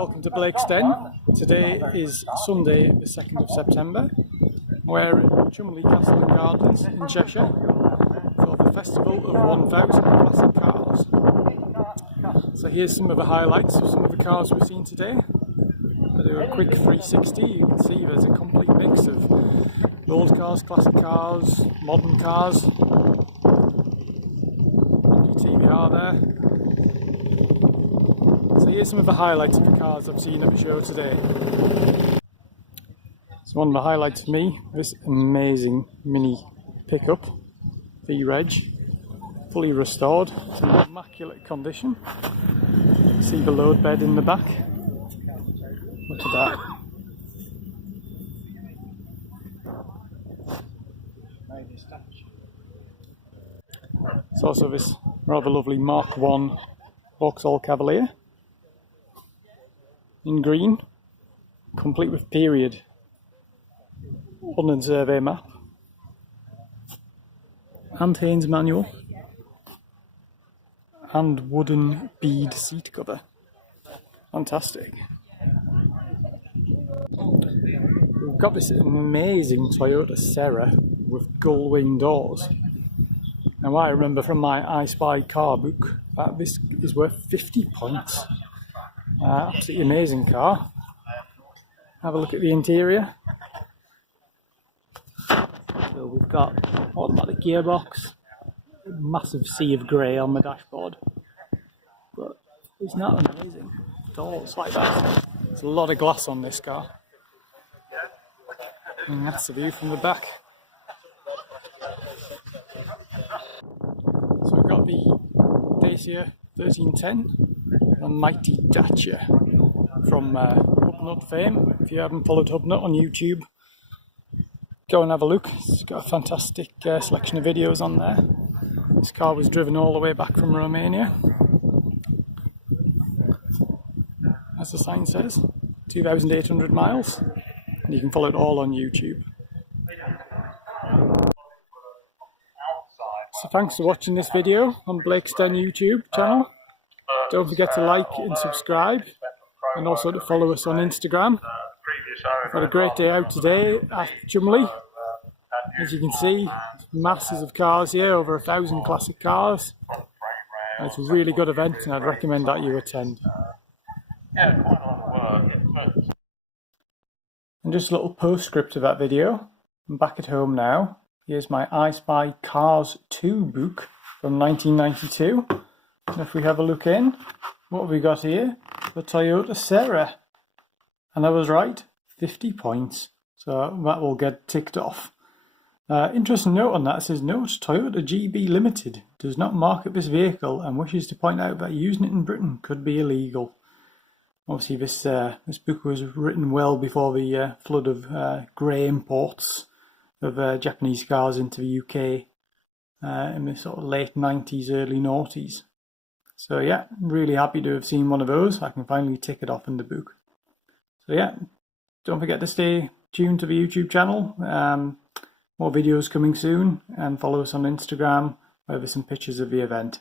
Welcome to Blake's Den. Today is Sunday the 2nd of September. We're at Cholmondeley Castle and Gardens in Cheshire for the Festival of 1000 Classic Cars. So here's some of the highlights of some of the cars we've seen today. I'll do a quick 360. You can see there's a complete mix of old cars, classic cars, modern cars. TBR there. So here's some of the highlights of the cars I've seen at the show today. So one of the highlights for me, this amazing mini pickup, V-Reg, fully restored, it's in immaculate condition. See the load bed in the back. Look at that. There's also this rather lovely Mark 1 Vauxhall Cavalier in green, complete with period London survey map and Haynes manual and wooden bead seat cover. Fantastic. We've got this amazing Toyota Sera with gull wing doors. Now I remember from my I Spy car book that this is worth 50 points. Absolutely amazing car. Have a look at the interior. So we've got automatic gearbox, a massive sea of grey on the dashboard. But it's not amazing. Doors like that. There's a lot of glass on this car. And that's the view from the back. So we've got the Dacia 1310, a mighty Dacia from HubNut fame. If you haven't followed HubNut on YouTube, go and have a look. It's got a fantastic selection of videos on there. This car was driven all the way back from Romania. As the sign says, 2,800 miles. And you can follow it all on YouTube. So thanks for watching this video on Blake's Den YouTube channel. Don't forget to like and subscribe, and also to follow us on Instagram. We've had a great day out today at Cholmondeley. As you can see, masses of cars here, over 1,000 classic cars. And it's a really good event, and I'd recommend that you attend. And just a little postscript of that video. I'm back at home now. Here's my I Spy Cars 2 book from 1992. And if we have a look in, what have we got here? The Toyota Sera. And I was right, 50 points. So that will get ticked off. Interesting note on that, it says, note, Toyota GB Limited does not market this vehicle and wishes to point out that using it in Britain could be illegal. Obviously this book was written well before the flood of grey imports of Japanese cars into the UK in the sort of late 90s, early noughties. So yeah, really happy to have seen one of those. I can finally tick it off in the book. So yeah, don't forget to stay tuned to the YouTube channel. More videos coming soon, and follow us on Instagram where there's some pictures of the event.